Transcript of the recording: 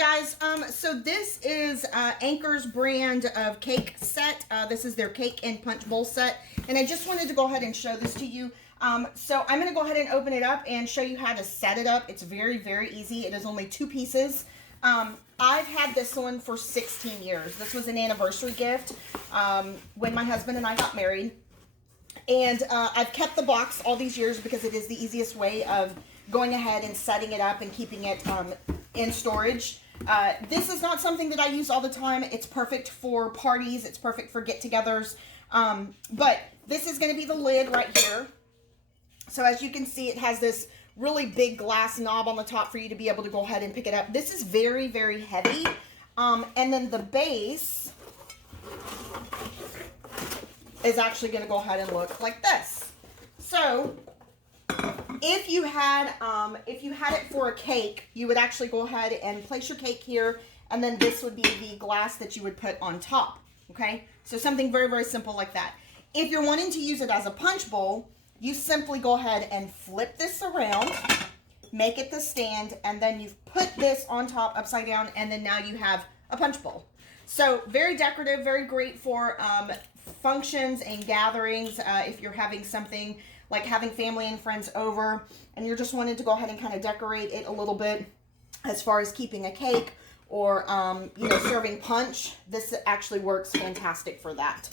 guys, so this is Anchor's brand of cake set. This is their cake and punch bowl set, and I just wanted to go ahead and show this to you. So I'm going to go ahead and open it up and show you how to set it up. It's very, very easy. It is only 2 pieces. I've had this one for 16 years. This was an anniversary gift when my husband and I got married, and I've kept the box all these years because it is the easiest way of going ahead and setting it up and keeping it in storage. This is not something that I use all the time. It's perfect for parties. It's perfect for get-togethers. But this is going to be the lid right here. So as you can see, it has this really big glass knob on the top for you to be able to go ahead and pick it up. This is very, very heavy. And then the base is actually going to go ahead and look like this. So if you had it for a cake, you would actually go ahead and place your cake here, and then this would be the glass that you would put on top. Okay, so something very, very simple like that. If you're wanting to use it as a punch bowl, you simply go ahead and flip this around, make it the stand, and then you've put this on top upside down, and then now you have a punch bowl. So very decorative, very great for functions and gatherings. If you're having something like having family and friends over and you're just wanting to go ahead and kind of decorate it a little bit as far as keeping a cake or, you know, serving punch, this actually works fantastic for that.